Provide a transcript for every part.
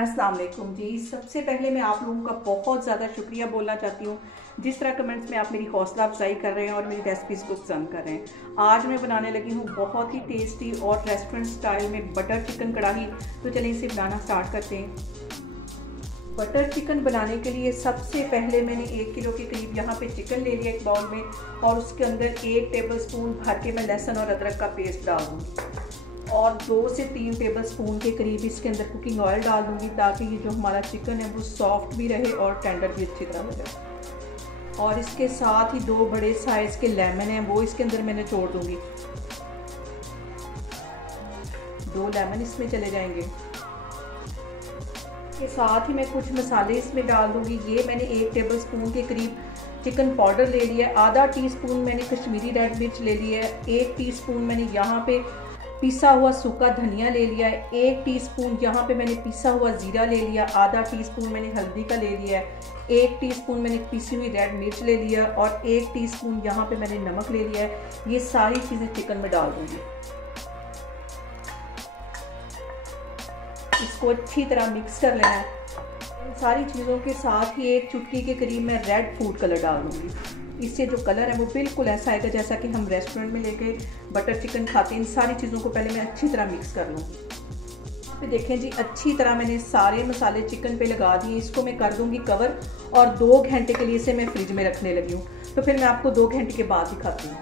अस्सलाम वालेकुम जी। सबसे पहले मैं आप लोगों का बहुत ज़्यादा शुक्रिया बोलना चाहती हूँ जिस तरह कमेंट्स में आप मेरी हौसला अफजाई कर रहे हैं और मेरी रेसिपीज़ को पसंद कर रहे हैं। आज मैं बनाने लगी हूँ बहुत ही टेस्टी और रेस्टोरेंट स्टाइल में बटर चिकन कढ़ाई। तो चलिए इसे बनाना स्टार्ट करते हैं। बटर चिकन बनाने के लिए सबसे पहले मैंने 1 किलो के करीब यहाँ पे चिकन ले लिया एक बाउल में, और उसके अंदर 1 टेबलस्पून भर के मैं लहसुन और अदरक का पेस्ट डाल दूँगी और 2 से 3 टेबलस्पून के करीब इसके अंदर कुकिंग ऑयल डाल दूँगी, ताकि ये जो हमारा चिकन है वो सॉफ्ट भी रहे और टेंडर भी अच्छी तरह हो जाए। और इसके साथ ही 2 बड़े साइज़ के लेमन हैं वो इसके अंदर मैंने छोड़ दूँगी। 2 लेमन इसमें चले जाएंगे। के साथ ही मैं कुछ मसाले इसमें डाल दूँगी। ये मैंने 1 टेबलस्पून के करीब चिकन पाउडर ले लिया है, आधा टीस्पून मैंने कश्मीरी रेड मिर्च ले लिया है, 1 टीस्पून मैंने यहाँ पे पिसा हुआ सूखा धनिया ले लिया है, 1 टीस्पून यहाँ पे मैंने पिसा हुआ ज़ीरा ले लिया, आधा टीस्पून मैंने हल्दी का ले लिया है, 1 टीस्पून मैंने पिसी हुई रेड मिर्च ले लिया और 1 टीस्पून यहाँ पे मैंने नमक ले लिया है। ये सारी चीज़ें चिकन में डाल दूँगी। इसको अच्छी तरह मिक्स कर लेना है। इन सारी चीज़ों के साथ ही 1 चुटकी के करीब मैं रेड फूड कलर डाल दूँगी। इससे जो कलर है वो बिल्कुल ऐसा आएगा जैसा कि हम रेस्टोरेंट में लेके बटर चिकन खाते हैं। इन सारी चीज़ों को पहले मैं अच्छी तरह मिक्स कर लूँगी। यहाँ पे देखें जी, अच्छी तरह मैंने सारे मसाले चिकन पे लगा दिए। इसको मैं कर दूँगी कवर और 2 घंटे के लिए इसे मैं फ्रिज में रखने लगी हूँ। तो फिर मैं आपको 2 घंटे के बाद दिखाती हूँ।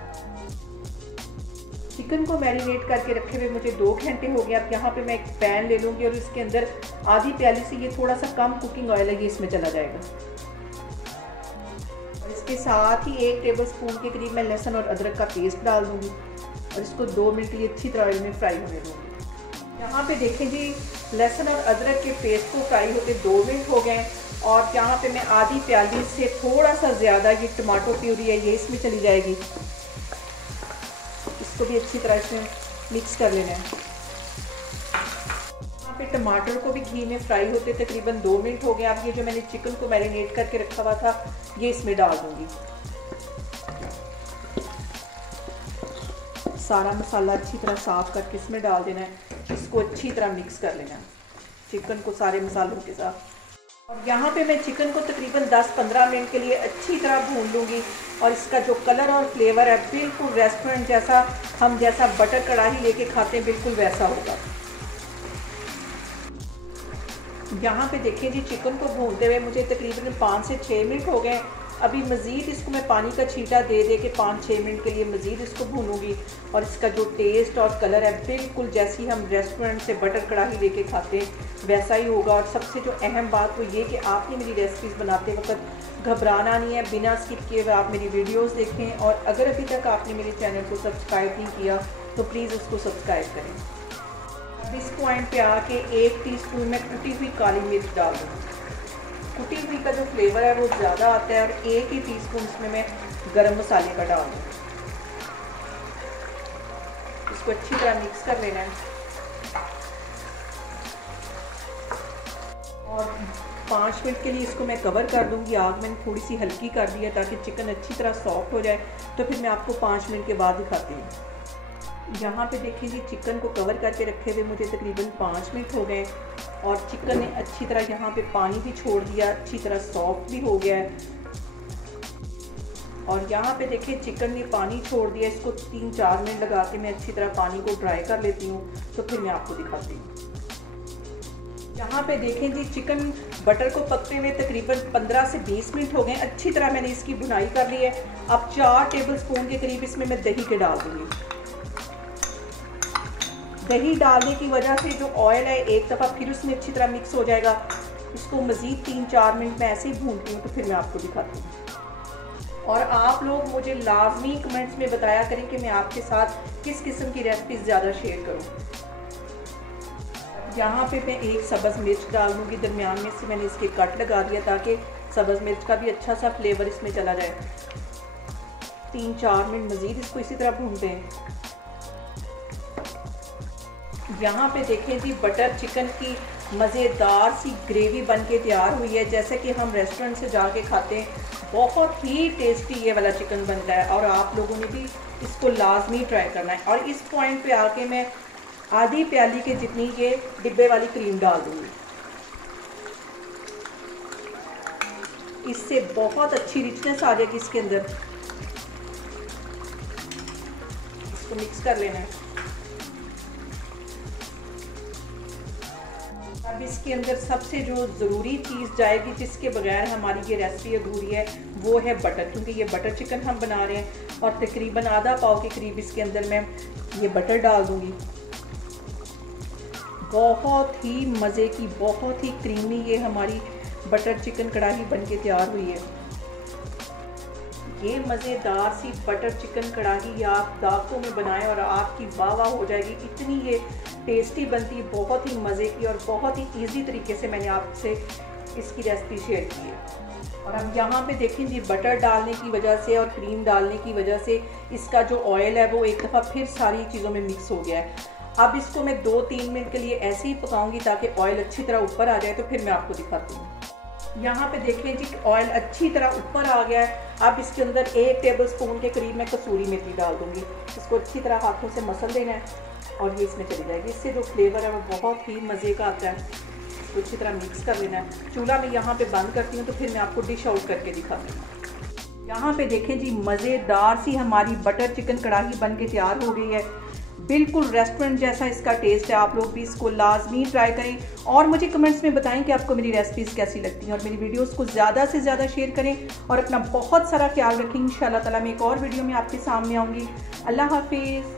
चिकन को मैरिनेट करके रखे हुए मुझे 2 घंटे हो गए। अब यहाँ पे मैं एक पैन ले लूँगी और इसके अंदर आधी प्याली से ये थोड़ा सा कम कुकिंग ऑयल है, ये इसमें चला जाएगा। और इसके साथ ही 1 टेबलस्पून के करीब मैं लहसुन और अदरक का पेस्ट डाल दूँगी और इसको 2 मिनट के लिए अच्छी तरह ऑयल में फ्राई होने दूँगी। यहाँ पे देखें जी, लहसुन और अदरक के पेस्ट को फ्राई होते 2 मिनट हो गए। और यहाँ पे मैं आधी प्याली से थोड़ा सा ज़्यादा ये टमाटो प्यूरी है, ये इसमें चली जाएगी। इसको भी अच्छी तरह से मिक्स कर लेना है। यहाँ पे टमाटर को भी घी में फ्राई होते तकरीबन 2 मिनट हो गए। अब ये जो मैंने चिकन को मैरिनेट करके रखा हुआ था ये इसमें डाल दूँगी। सारा मसाला अच्छी तरह साफ करके इसमें डाल देना है। इसको अच्छी तरह मिक्स कर लेना है चिकन को सारे मसालों के साथ। और यहाँ पे मैं चिकन को तकरीबन 10-15 मिनट के लिए अच्छी तरह भून लूँगी और इसका जो कलर और फ्लेवर है बिल्कुल रेस्टोरेंट जैसा, हम जैसा बटर कढ़ाई लेके खाते हैं बिल्कुल वैसा होगा। यहाँ पे देखिए जी, चिकन को भूनते हुए मुझे तकरीबन 5 से 6 मिनट हो गए। अभी मज़ीद इसको मैं पानी का छींटा दे दे के 5-6 मिनट के लिए मज़ीद इसको भूनूंगी और इसका जो टेस्ट और कलर है बिल्कुल जैसी हम रेस्टोरेंट से बटर कढ़ाई लेके खाते हैं वैसा ही होगा। और सबसे जो अहम बात वो ये कि आपने मेरी रेसिपीज़ बनाते वक्त घबराना नहीं है, बिना स्किप किए हुए आप मेरी वीडियोज़ देखें। और अगर अभी तक आपने मेरे चैनल को सब्सक्राइब नहीं किया तो प्लीज़ उसको सब्सक्राइब करें। अब इस पॉइंट पे आके 1 टीस्पून में कुटी हुई काली मिर्च डाल दूँगी। कुटी हुई का जो फ्लेवर है वो ज़्यादा आता है। और 1 ही टीस्पून इसमें मैं गरम मसाले का डाल दूँगी। इसको अच्छी तरह मिक्स कर लेना है और 5 मिनट के लिए इसको मैं कवर कर दूँगी। आग मैंने थोड़ी सी हल्की कर दी है ताकि चिकन अच्छी तरह सॉफ्ट हो जाए। तो फिर मैं आपको 5 मिनट के बाद दिखाती हूँ। यहाँ पे देखिए जी, चिकन को कवर करके रखे हुए मुझे तकरीबन 5 मिनट हो गए और चिकन ने अच्छी तरह यहाँ पे पानी भी छोड़ दिया, अच्छी तरह सॉफ्ट भी हो गया है। और यहाँ पे देखिए चिकन ने पानी छोड़ दिया। इसको 3-4 मिनट लगा के मैं अच्छी तरह पानी को ड्राई कर लेती हूँ। तो फिर मैं आपको दिखाती हूँ। यहाँ पे देखें जी, चिकन बटर को पकते हुए तकरीबन 15 से 20 मिनट हो गए। अच्छी तरह मैंने इसकी भुनाई कर ली है। अब 4 टेबलस्पून के करीब इसमें मैं दही के डाल दूँगी। दही डालने की वजह से जो ऑयल है एक दफ़ा फिर उसमें अच्छी तरह मिक्स हो जाएगा। इसको मज़ीद 3-4 मिनट में ऐसे ही भूनती हूँ। तो फिर मैं आपको दिखाती हूँ। और आप लोग मुझे लाजमी कमेंट्स में बताया करें कि मैं आपके साथ किस किस्म की रेसिपीज़ ज़्यादा शेयर करूँ। यहाँ पे मैं 1 सब्ज़ मिर्च डाल दूँगी। दरमियान में से मैंने इसके कट लगा दिया ताकि सब्ज़ मिर्च का भी अच्छा सा फ्लेवर इसमें चला जाए। 3-4 मिनट मज़ीद इसको इसी तरह भूनते हैं। यहाँ पे देखें जी, बटर चिकन की मज़ेदार सी ग्रेवी बन के तैयार हुई है जैसे कि हम रेस्टोरेंट से जाके खाते हैं। बहुत ही टेस्टी ये वाला चिकन बनता है और आप लोगों ने भी इसको लाजमी ट्राई करना है। और इस पॉइंट पे आके मैं आधी प्याली के जितनी ये डिब्बे वाली क्रीम डाल दूँगी। इससे बहुत अच्छी रिचनेस आ जाएगी इसके अंदर। इसको मिक्स कर लेना है। अब इसके अंदर सबसे जो ज़रूरी चीज़ जाएगी, जिसके बगैर हमारी ये रेसिपी अधूरी है, वो है बटर। क्योंकि ये बटर चिकन हम बना रहे हैं और तकरीबन आधा पाव के करीब इसके अंदर मैं ये बटर डाल दूँगी। बहुत ही मज़े की, बहुत ही क्रीमी ये हमारी बटर चिकन कढ़ाई बन के तैयार हुई है। ये मज़ेदार सी बटर चिकन कढ़ाई आप दावतों में बनाएं और आपकी वाह वाह हो जाएगी। इतनी ये टेस्टी बनती है, बहुत ही मज़े की, और बहुत ही इजी तरीके से मैंने आपसे इसकी रेसिपी शेयर की है। और अब यहाँ पे देखें जी, बटर डालने की वजह से और क्रीम डालने की वजह से इसका जो ऑयल है वो एक दफ़ा फिर सारी चीज़ों में मिक्स हो गया है। अब इसको मैं 2-3 मिनट के लिए ऐसे ही पकाऊंगी ताकि ऑयल अच्छी तरह ऊपर आ जाए, तो फिर मैं आपको दिखाती हूँ। यहाँ पे देखें जी, ऑयल अच्छी तरह ऊपर आ गया है। अब इसके अंदर 1 टेबलस्पून के करीब मैं कसूरी मेथी डाल दूँगी। इसको अच्छी तरह हाथों से मसल देना है और ये इसमें चली जाएगी। इससे जो फ्लेवर है वो बहुत ही मज़े का आता है। इसको अच्छी तरह मिक्स कर लेना है। चूल्हा मैं यहाँ पे बंद करती हूँ, तो फिर मैं आपको डिश आउट करके दिखाती हूँ। यहाँ पे देखें जी, मज़ेदार सी हमारी बटर चिकन कढ़ाई बन के तैयार हो गई है। बिल्कुल रेस्टोरेंट जैसा इसका टेस्ट है। आप लोग भी इसको लाजमी ट्राई करें और मुझे कमेंट्स में बताएं कि आपको मेरी रेसिपीज़ कैसी लगती हैं, और मेरी वीडियोस को ज़्यादा से ज़्यादा शेयर करें और अपना बहुत सारा ख्याल रखें। इंशाल्लाह ताला मैं एक और वीडियो में आपके सामने आऊँगी। अल्लाह हाफिज़।